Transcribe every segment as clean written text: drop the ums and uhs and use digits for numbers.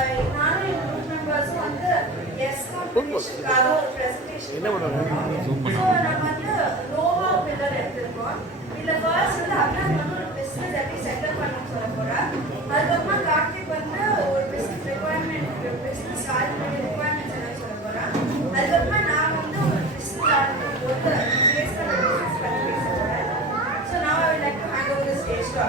நானும் என் குரூப் மெம்பர்ஸும் வந்து எஸ் காம்படிஷனுக்காக ஒரு ப்ரெசன்டேஷன் என்ன பண்ணுவாங்க? ஸோ நம்ம வந்து நோவா பில்லர் எடுத்திருக்கோம். இதில் ஃபர்ஸ்ட் வந்து அப்ளான் வந்து ஒரு பிஸ்னஸ் எப்படி செட்டப் பண்ணணும்னு சொல்ல போகிறேன். அதுக்கப்புறமா கார்த்திக் வந்து ஒரு பிஸ்னஸ் ரெக்குவயர்மெண்ட் பிஸ்னஸ் ஸ்டார்ட் பண்ணி ரெக்குவயர்மெண்ட்ஸ் எல்லாம் சொல்ல போகிறேன். அதுக்கப்புறமா நான் வந்து ஒரு பிஸ்னஸ் ஆரம்பிக்கும் போது ஃபேஸ் பண்ண பிஸ்னஸ் பற்றி பேச போகிறேன். ஸோ நான் I like to hand over the stage to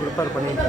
prepare பண்ணிட்டு